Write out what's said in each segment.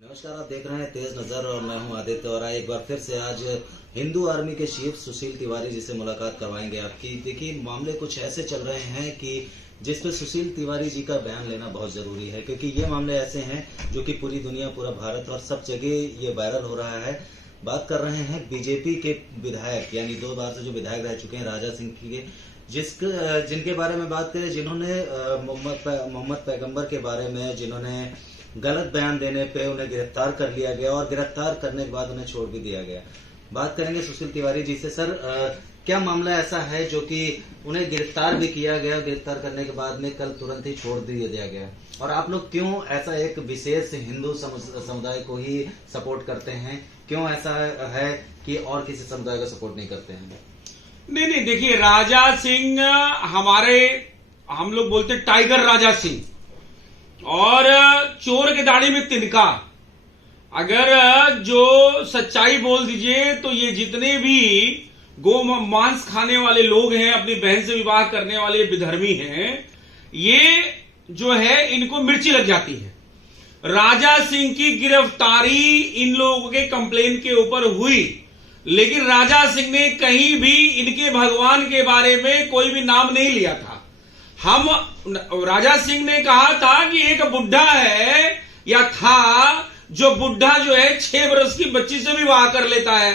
नमस्कार, आप देख रहे हैं तेज नजर और मैं हूं आदित्य। और एक बार फिर से आज हिंदू आर्मी के चीफ सुशील तिवारी जी से मुलाकात करवाएंगे आपकी। देखिए, मामले कुछ ऐसे चल रहे हैं कि जिस पे सुशील तिवारी जी का बयान लेना बहुत जरूरी है, क्योंकि ये मामले ऐसे हैं जो कि पूरी दुनिया, पूरा भारत और सब जगह ये वायरल हो रहा है। बात कर रहे हैं बीजेपी के विधायक, यानी 2 बार से जो विधायक रह चुके हैं राजा सिंह के, जिनके बारे में बात करें, जिन्होंने मोहम्मद पैगंबर के बारे में जिन्होंने गलत बयान देने पे उन्हें गिरफ्तार कर लिया गया और गिरफ्तार करने के बाद उन्हें छोड़ भी दिया गया। बात करेंगे सुशील तिवारी जी से। सर, क्या मामला ऐसा है जो कि उन्हें गिरफ्तार भी किया गया, गिरफ्तार करने के बाद में कल तुरंत ही छोड़ दिया गया, और आप लोग क्यों ऐसा एक विशेष हिंदू समुदाय को ही सपोर्ट करते हैं? क्यों ऐसा है कि और किसी समुदाय को सपोर्ट नहीं करते हैं? नहीं, देखिए, राजा सिंह हम लोग बोलते टाइगर राजा सिंह और चोर के दाढ़ी में तिनका। अगर जो सच्चाई बोल दीजिए तो ये जितने भी गो मांस खाने वाले लोग हैं, अपनी बहन से विवाह करने वाले विधर्मी हैं, ये जो है इनको मिर्ची लग जाती है। राजा सिंह की गिरफ्तारी इन लोगों के कंप्लेन के ऊपर हुई, लेकिन राजा सिंह ने कहीं भी इनके भगवान के बारे में कोई भी नाम नहीं लिया था। राजा सिंह ने कहा था कि एक बुढ़ा है या था जो बुढ़ा जो है 6 वर्ष की बच्ची से विवाह कर लेता है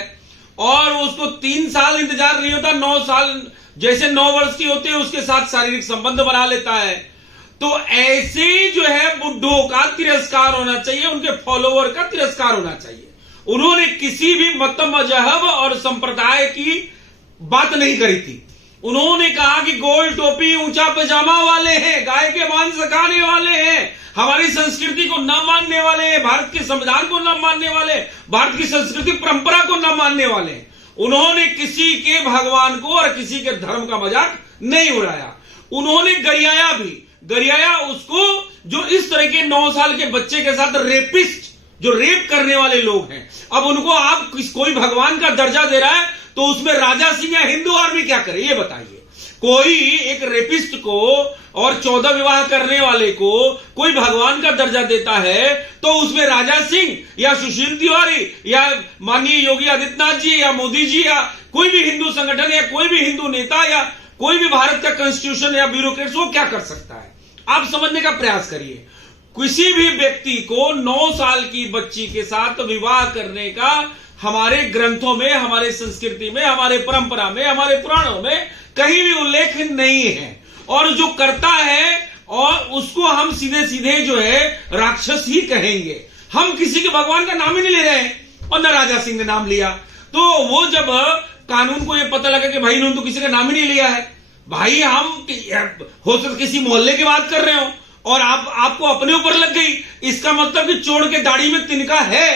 और उसको 3 साल इंतजार नहीं होता, 9 साल जैसे 9 वर्ष की होते हैं उसके साथ शारीरिक संबंध बना लेता है। तो ऐसे जो है बुढ़ों का तिरस्कार होना चाहिए, उनके फॉलोवर का तिरस्कार होना चाहिए। उन्होंने किसी भी मत मजहब और संप्रदाय की बात नहीं करी थी। उन्होंने कहा कि गोल टोपी ऊंचा पजामा वाले हैं, गाय के मांस खाने वाले हैं, हमारी संस्कृति को न मानने वाले हैं, भारत के संविधान को न मानने वाले, भारत की संस्कृति परंपरा को न मानने वाले हैं। उन्होंने किसी के भगवान को और किसी के धर्म का मजाक नहीं उड़ाया। उन्होंने गरियाया उसको जो इस तरह के 9 साल के बच्चे के साथ रेपिस्ट, जो रेप करने वाले लोग हैं। अब उनको आप कोई भगवान का दर्जा दे रहा है तो उसमें राजा सिंह या हिंदू आर्मी क्या करे, ये बताइए। कोई एक रेपिस्ट को और 14 विवाह करने वाले को कोई भगवान का दर्जा देता है तो उसमें राजा सिंह या सुशील तिवारी या माननीय योगी आदित्यनाथ जी या मोदी जी या कोई भी हिंदू संगठन या कोई भी हिंदू नेता या कोई भी भारत का कॉन्स्टिट्यूशन या ब्यूरोक्रेट्स वो क्या कर सकता है? आप समझने का प्रयास करिए। किसी भी व्यक्ति को 9 साल की बच्ची के साथ विवाह करने का हमारे ग्रंथों में, हमारे संस्कृति में, हमारे परंपरा में, हमारे पुराणों में कहीं भी उल्लेख नहीं है। और जो करता है और उसको हम सीधे सीधे जो है राक्षस ही कहेंगे। हम किसी के भगवान का नाम ही नहीं ले रहे हैं और न राजा सिंह ने नाम लिया। तो वो जब कानून को ये पता लगा कि भाई इन्होंने तो किसी का नाम ही नहीं लिया है, भाई हम हो सकता किसी मोहल्ले की बात कर रहे हो और आपको अपने ऊपर लग गई, इसका मतलब कि चोर के दाढ़ी में तिनका है।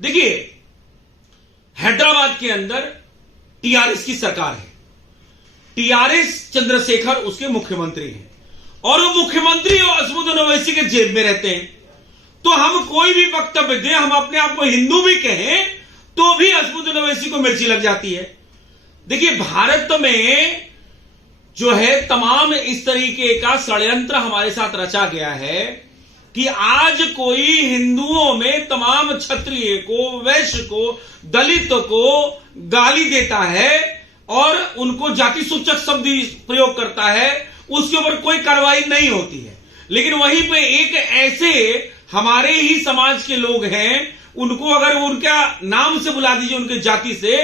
देखिए, हैदराबाद के अंदर टीआरएस की सरकार है, टीआरएस चंद्रशेखर उसके मुख्यमंत्री हैं और वो मुख्यमंत्री और असदुद्दीन ओवैसी के जेब में रहते हैं। तो हम कोई भी वक्तव्य दें, हम अपने आप को हिंदू भी कहें तो भी असदुद्दीन ओवैसी को मिर्ची लग जाती है। देखिए, भारत में जो है तमाम इस तरीके का षड्यंत्र हमारे साथ रचा गया है कि आज कोई हिंदुओं में तमाम क्षत्रिय को, वैश्य को, दलित को गाली देता है और उनको जाति सूचक शब्द प्रयोग करता है, उसके ऊपर कोई कार्रवाई नहीं होती है। लेकिन वहीं पे एक ऐसे हमारे ही समाज के लोग हैं, उनको अगर उनका नाम से बुला दीजिए, उनके जाति से,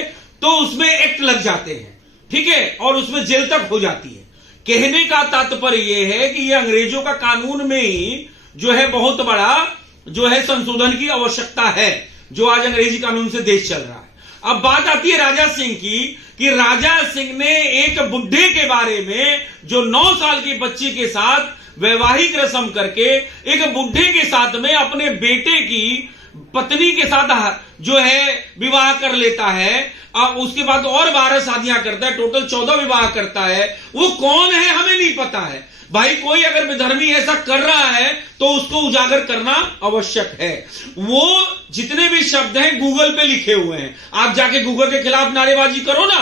तो उसमें एक्ट लग जाते हैं, ठीक है, और उसमें जेल तक हो जाती है। कहने का तात्पर्य यह है कि यह अंग्रेजों का कानून में ही जो है बहुत बड़ा जो है संशोधन की आवश्यकता है, जो आज अंग्रेजी कानून से देश चल रहा है। अब बात आती है राजा सिंह की कि राजा सिंह ने एक बुढ़े के बारे में जो 9 साल की बच्ची के साथ वैवाहिक रस्म करके एक बुढ़े के साथ में अपने बेटे की पत्नी के साथ जो है विवाह कर लेता है, अब उसके बाद और 12 शादियां करता है, टोटल 14 विवाह करता है। वो कौन है हमें नहीं पता है। भाई, कोई अगर विधर्मी ऐसा कर रहा है तो उसको उजागर करना आवश्यक है। वो जितने भी शब्द हैं गूगल पे लिखे हुए हैं, आप जाके गूगल के खिलाफ नारेबाजी करो ना,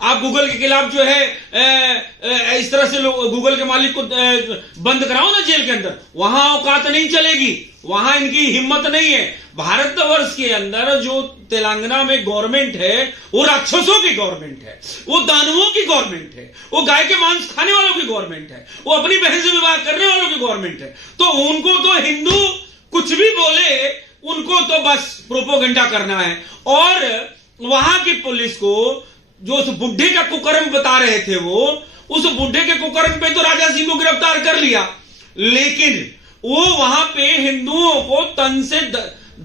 आप गूगल के खिलाफ जो है इस तरह से लोग गूगल के मालिक को बंद कराओ ना जेल के अंदर, वहां औकात नहीं चलेगी, वहां इनकी हिम्मत नहीं है। भारतवर्ष के अंदर जो तेलंगाना में गवर्नमेंट है वो राक्षसों की गवर्नमेंट है, वो दानवों की गवर्नमेंट है, वो गाय के मांस खाने वालों की गवर्नमेंट है, वो अपनी बहन से विवाह करने वालों की गवर्नमेंट है। तो उनको तो हिंदू कुछ भी बोले, उनको तो बस प्रोपोगंडा करना है। और वहां की पुलिस को जो उस बुढ़े का कुकर्म बता रहे थे, वो उस बुढ़े के कुकर्म पे तो राजा सिंह को गिरफ्तार कर लिया, लेकिन वो वहां पे हिंदुओं को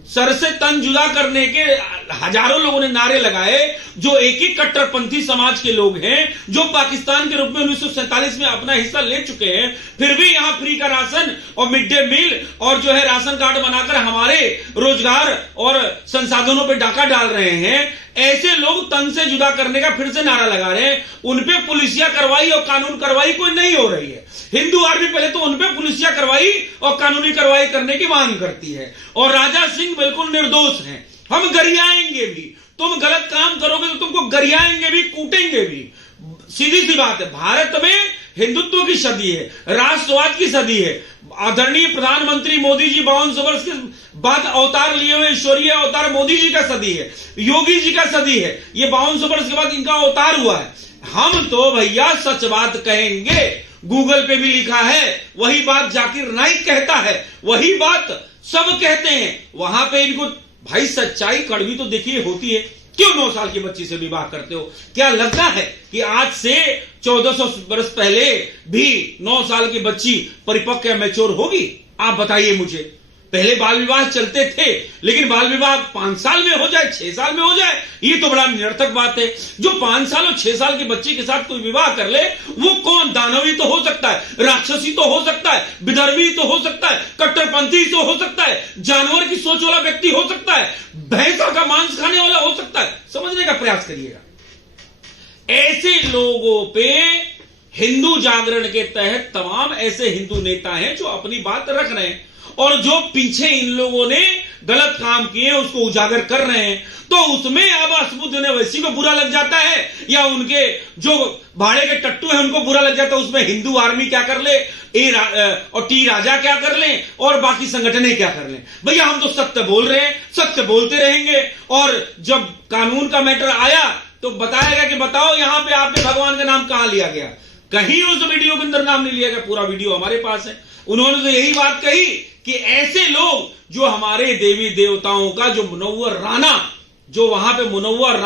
सर से तन जुदा करने के हजारों लोगों ने नारे लगाए, जो एक ही कट्टरपंथी समाज के लोग हैं, जो पाकिस्तान के रूप में 1947 में अपना हिस्सा ले चुके हैं, फिर भी यहां फ्री का राशन और मिड डे मील और जो है राशन कार्ड बनाकर हमारे रोजगार और संसाधनों पर डाका डाल रहे हैं। ऐसे लोग तन से जुदा करने का फिर से नारा लगा रहे हैं। उनपे पुलिसिया कार्रवाई और कानून कार्रवाई कोई नहीं हो रही है। हिंदू आर्मी पहले तो उनपे पुलिसिया कार्रवाई और कानूनी कार्रवाई करने की मांग करती है, और राजा सिंह बिल्कुल निर्दोष हैं। हम गरियाएंगे भी, तुम गलत काम करोगे तो तुमको गरियाएंगे भी, कूटेंगे भी। सीधी सी बात है, भारत में हिंदुत्व की सदी है, राष्ट्रवाद की सदी है। आदरणीय प्रधानमंत्री मोदी जी 52 वर्ष के बाद अवतार लिए हुए ईश्वरीय अवतार मोदी जी का सदी है, योगी जी का सदी है। ये 52 वर्ष के बाद इनका अवतार हुआ है। हम तो भैया सच बात कहेंगे, गूगल पे भी लिखा है, वही बात जाकिर नाइक कहता है, वही बात सब कहते हैं। वहां पे इनको भाई सच्चाई कड़वी तो देखिए होती है। क्यों 9 साल की बच्ची से विवाह करते हो? क्या लगता है कि आज से 1400 वर्ष पहले भी 9 साल की बच्ची परिपक्व या मैच्योर होगी? आप बताइए मुझे। पहले बाल विवाह चलते थे, लेकिन बाल विवाह 5 साल में हो जाए, 6 साल में हो जाए, ये तो बड़ा निरर्थक बात है। जो 5 साल और 6 साल की बच्ची के साथ कोई विवाह कर ले, वो कौन? दानवी तो हो सकता है, राक्षसी तो हो सकता है, विधर्मी तो हो सकता है, कट्टरपंथी तो हो सकता है, जानवर की सोच वाला व्यक्ति हो सकता है, भैंसा का मांस खाने वाला हो सकता है। समझने का प्रयास करिएगा। ऐसे लोगों पे हिंदू जागरण के तहत तमाम ऐसे हिंदू नेता हैं जो अपनी बात रख रहे हैं, और जो पीछे इन लोगों ने गलत काम किए उसको उजागर कर रहे हैं। तो उसमें अब असमुद्दीन ओवैसी को बुरा लग जाता है, या उनके जो भाड़े के टट्टू हैं उनको बुरा लग जाता है। उसमें हिंदू आर्मी क्या कर ले, और टी राजा क्या कर ले, और बाकी संगठनें क्या कर ले। भैया हम तो सत्य बोल रहे हैं, सत्य बोलते रहेंगे। और जब कानून का मैटर आया तो बताएगा कि बताओ यहां पे आपने भगवान का नाम कहां लिया गया? कहीं उस वीडियो के अंदर नाम नहीं लिया गया, पूरा वीडियो हमारे पास है। उन्होंने तो यही बात कही कि ऐसे लोग जो हमारे देवी देवताओं का, जो मुनव्वर राना, जो वहां पे मुनव्वर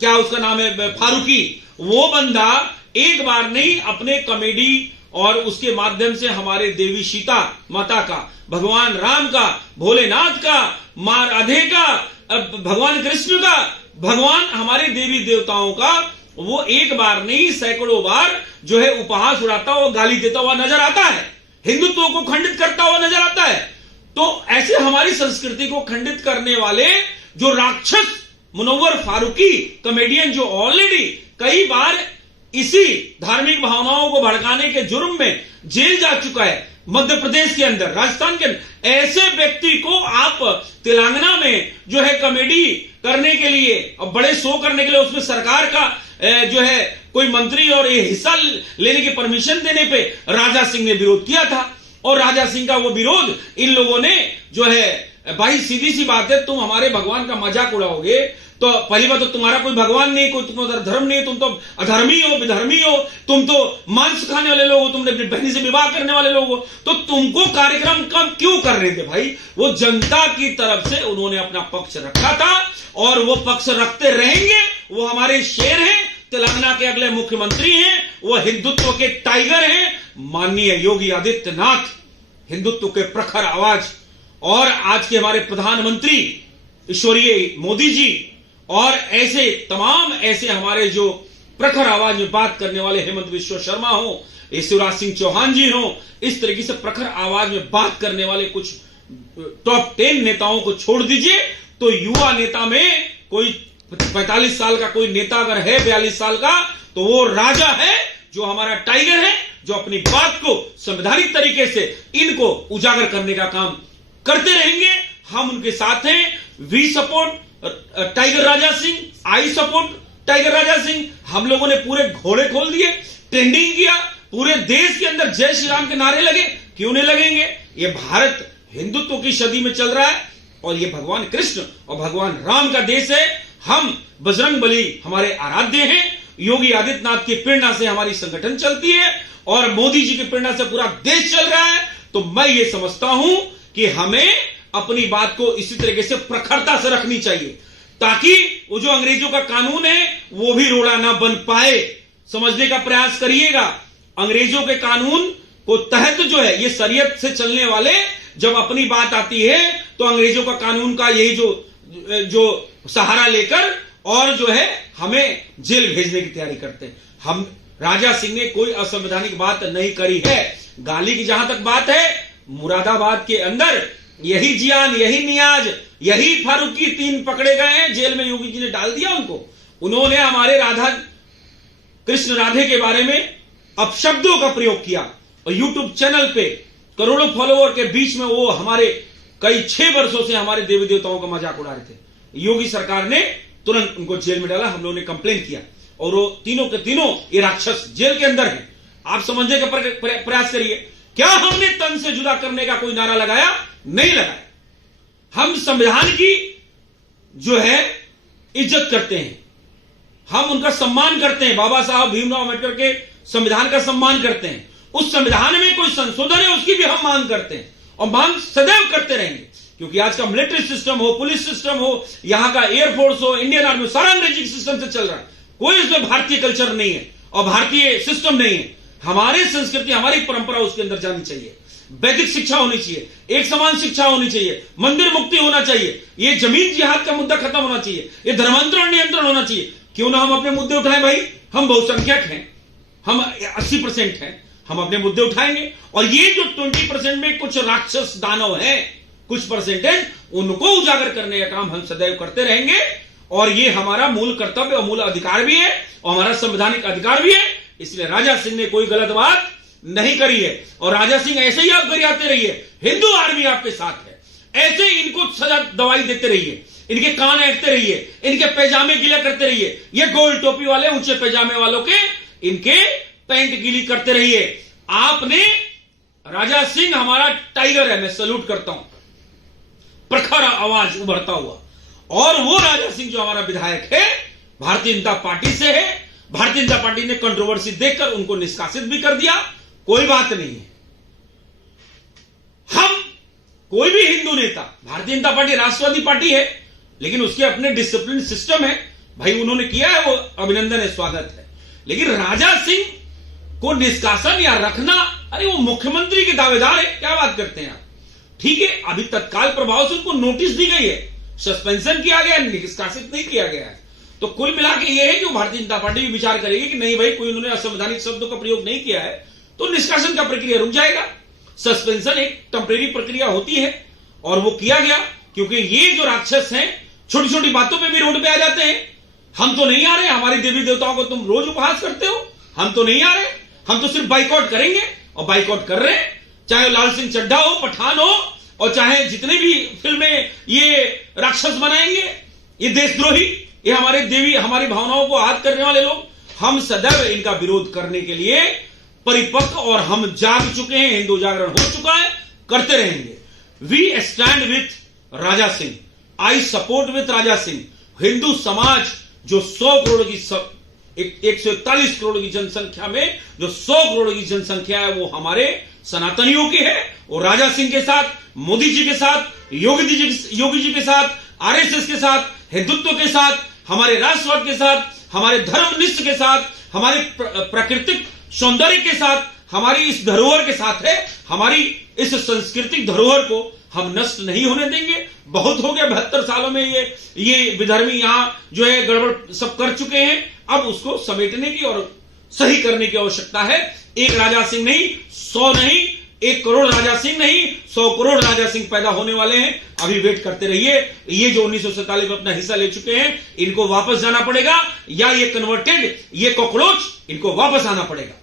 क्या उसका नाम है, फारूकी, वो बंदा एक बार नहीं अपने कॉमेडी और उसके माध्यम से हमारे देवी सीता माता का, भगवान राम का, भोलेनाथ का, मां राधे का, भगवान कृष्ण का, भगवान हमारे देवी देवताओं का, वो एक बार नहीं सैकड़ों बार जो है उपहास उड़ाता हुआ, गाली देता हुआ नजर आता है, हिंदुत्व को खंडित करता हुआ नजर आता है। तो ऐसे हमारी संस्कृति को खंडित करने वाले जो राक्षस मुनव्वर फारूकी कॉमेडियन, जो ऑलरेडी कई बार इसी धार्मिक भावनाओं को भड़काने के जुर्म में जेल जा चुका है, मध्य प्रदेश के अंदर, राजस्थान के अंदर, ऐसे व्यक्ति को आप तेलंगाना में जो है कॉमेडी करने के लिए और बड़े शो करने के लिए, उसमें सरकार का जो है कोई मंत्री और ये हिस्सा लेने की परमिशन देने पे राजा सिंह ने विरोध किया था। और राजा सिंह का वो विरोध इन लोगों ने जो है, भाई सीधी सी बात है, तुम हमारे भगवान का मजाक उड़ाओगे तो पहली बात तो तुम्हारा कोई भगवान नहीं, कोई तुम्हारा धर्म नहीं, तुम तो अधर्मी हो, विधर्मी हो, तुम तो मांस खाने वाले लोग हो, तुमने अपनी बहनी से विवाह करने वाले लोग हो। तो तुमको कार्यक्रम कम क्यों कर रहे थे भाई? वो जनता की तरफ से उन्होंने अपना पक्ष रखा था और वो पक्ष रखते रहेंगे। वो हमारे शेर हैं, तेलंगाना के अगले मुख्यमंत्री हैं, वो हिंदुत्व के टाइगर हैं, माननीय योगी आदित्यनाथ, हिंदुत्व के प्रखर आवाज। और आज के हमारे प्रधानमंत्री ईश्वरीय मोदी जी, और ऐसे तमाम ऐसे हमारे जो प्रखर आवाज में बात करने वाले, हेमंत बिश्व शर्मा हो, शिवराज सिंह चौहान जी हो, इस तरीके से प्रखर आवाज में बात करने वाले कुछ टॉप 10 नेताओं को छोड़ दीजिए, तो युवा नेता में कोई 45 साल का कोई नेता अगर है, 42 साल का, तो वो राजा है, जो हमारा टाइगर है, जो अपनी बात को संवैधानिक तरीके से इनको उजागर करने का काम करते रहेंगे। हम उनके साथ हैं। We support Tiger Raja Singh, I support Tiger Raja Singh. हम लोगों ने पूरे घोड़े खोल दिए, ट्रेंडिंग किया, पूरे देश के अंदर जय श्री राम के नारे लगे। क्यों नहीं लगेंगे? ये भारत हिंदुत्व की सदी में चल रहा है और ये भगवान कृष्ण और भगवान राम का देश है। हम बजरंगबली हमारे आराध्य हैं। योगी आदित्यनाथ की प्रेरणा से हमारी संगठन चलती है और मोदी जी की प्रेरणा से पूरा देश चल रहा है। तो मैं ये समझता हूं कि हमें अपनी बात को इसी तरीके से प्रखरता से रखनी चाहिए ताकि वो जो अंग्रेजों का कानून है वो भी रोड़ा ना बन पाए। समझने का प्रयास करिएगा। अंग्रेजों के कानून को तहत जो है ये शरीयत से चलने वाले जब अपनी बात आती है तो अंग्रेजों का कानून का यही जो सहारा लेकर और जो है हमें जेल भेजने की तैयारी करते हैं। हम राजा सिंह ने कोई असंवैधानिक बात नहीं करी है। गाली की जहां तक बात है, मुरादाबाद के अंदर यही जियान, यही नियाज, यही फारूकी 3 पकड़े गए हैं, जेल में योगी जी ने डाल दिया उनको। उन्होंने हमारे राधा कृष्ण राधे के बारे में अपशब्दों का प्रयोग किया और यूट्यूब चैनल पे करोड़ों फॉलोअर के बीच में वो हमारे कई 6 वर्षों से हमारे देवी देवताओं का मजाक उड़ा रहे थे। योगी सरकार ने तुरंत उनको जेल में डाला। हम लोगों ने कंप्लेन किया और वो तीनों के तीनों ये राक्षस जेल के अंदर हैं। आप समझने का प्रयास करिए। क्या हमने तन से जुदा करने का कोई नारा लगाया? नहीं लगाया। हम संविधान की जो है इज्जत करते हैं, हम उनका सम्मान करते हैं। बाबा साहब भीमराव अम्बेडकर के संविधान का सम्मान करते हैं। उस संविधान में कोई संशोधन है उसकी भी हम मांग करते हैं और मांग सदैव करते रहेंगे क्योंकि आज का मिलिट्री सिस्टम हो, पुलिस सिस्टम हो, यहां का एयरफोर्स हो, इंडियन आर्मी, सारा अंग्रेजी सिस्टम से चल रहा है। कोई इसमें भारतीय कल्चर नहीं है और भारतीय सिस्टम नहीं है। हमारी संस्कृति, हमारी परंपरा उसके अंदर जानी चाहिए। वैदिक शिक्षा होनी चाहिए, एक समान शिक्षा होनी चाहिए, मंदिर मुक्ति होना चाहिए, ये जमीन जिहाद का मुद्दा खत्म होना चाहिए, ये धर्मांतरण नियंत्रण होना चाहिए। क्यों ना हम अपने मुद्दे उठाएं भाई। हम बहुसंख्यक हैं, हम 80% हैं, हम अपने मुद्दे उठाएंगे और ये जो 20% में कुछ राक्षस दानव हैं, कुछ परसेंटेज, उनको उजागर करने का काम हम सदैव करते रहेंगे और ये हमारा मूल कर्तव्य और मूल अधिकार भी है और हमारा संवैधानिक अधिकार भी है। इसलिए राजा सिंह ने कोई गलत बात नहीं करी है और राजा सिंह ऐसे ही आप गरियाते रहिए। हिंदू आर्मी आपके साथ है। ऐसे इनको सजा दवाई देते रहिए, इनके कान ऐंठते रहिए, इनके पैजामे गीला करते रहिए। ये गोल टोपी वाले ऊंचे पैजामे वालों के इनके पैंट गीली करते रहिए। आपने राजा सिंह हमारा टाइगर है, मैं सैल्यूट करता हूं, प्रखर आवाज उभरता हुआ। और वो राजा सिंह जो हमारा विधायक है भारतीय जनता पार्टी से है, भारतीय जनता पार्टी ने कंट्रोवर्सी देखकर उनको निष्कासित भी कर दिया। कोई बात नहीं है। हम कोई भी हिंदू नेता, भारतीय जनता पार्टी राष्ट्रवादी पार्टी है लेकिन उसके अपने डिसिप्लिन सिस्टम है भाई, उन्होंने किया है, वो अभिनंदन है, स्वागत है। लेकिन राजा सिंह को निष्कासन या रखना, अरे वो मुख्यमंत्री के दावेदार है, क्या बात करते हैं आप? ठीक है, अभी तत्काल प्रभाव से उनको नोटिस दी गई है, सस्पेंशन किया गया, निष्कासित नहीं किया गया है। तो कुल मिला के ये है कि भारतीय जनता पार्टी भी विचार करेगी कि नहीं भाई, कोई उन्होंने असंवैधानिक शब्दों का प्रयोग नहीं किया है तो निष्कासन का प्रक्रिया रुक जाएगा। सस्पेंशन एक टेम्परेरी प्रक्रिया होती है और वो किया गया क्योंकि ये जो राक्षस हैं छोटी छोटी बातों पे भी रोड पे आ जाते हैं। हम तो नहीं आ रहे, हमारी देवी देवताओं को तुम रोज उपहास करते हो, हम तो नहीं आ रहे, हम तो सिर्फ बाइकआउट करेंगे और बाइकआउट कर रहे हैं। चाहे लाल सिंह चड्ढा हो, पठान हो और चाहे जितने भी फिल्में ये राक्षस बनाएंगे, ये देशद्रोही, ये हमारे देवी, हमारी भावनाओं को आहत करने वाले लोग, हम सदैव इनका विरोध करने के लिए परिपक्व और हम जाग चुके हैं। हिंदू जागरण हो चुका है, करते रहेंगे। We stand with Raja Singh, I support with Raja Singh. Hindu समाज जो 100 करोड़ की 141 करोड़ की जनसंख्या में जो 100 करोड़ की जनसंख्या है वो हमारे सनातनियों की है। और राजा सिंह के साथ, मोदी जी के साथ, योगी जी के साथ, आरएसएस के साथ, हिंदुत्व के साथ, हमारे राष्ट्रवाद के साथ, हमारे धर्मनिष्ठ के साथ, हमारे प्राकृतिक सौंदर्य के साथ, हमारी इस धरोहर के साथ है। हमारी इस सांस्कृतिक धरोहर को हम नष्ट नहीं होने देंगे। बहुत हो गया, 72 सालों में ये विधर्मी यहां जो है गड़बड़ सब कर चुके हैं। अब उसको समेटने की और सही करने की आवश्यकता है। एक राजा सिंह नहीं, 100 नहीं, 1 करोड़ राजा सिंह नहीं, 100 करोड़ राजा सिंह पैदा होने वाले हैं। अभी वेट करते रहिए। ये जो 1947 में अपना हिस्सा ले चुके हैं, इनको वापस जाना पड़ेगा, या ये कन्वर्टेड, ये कॉकरोच, इनको वापस आना पड़ेगा।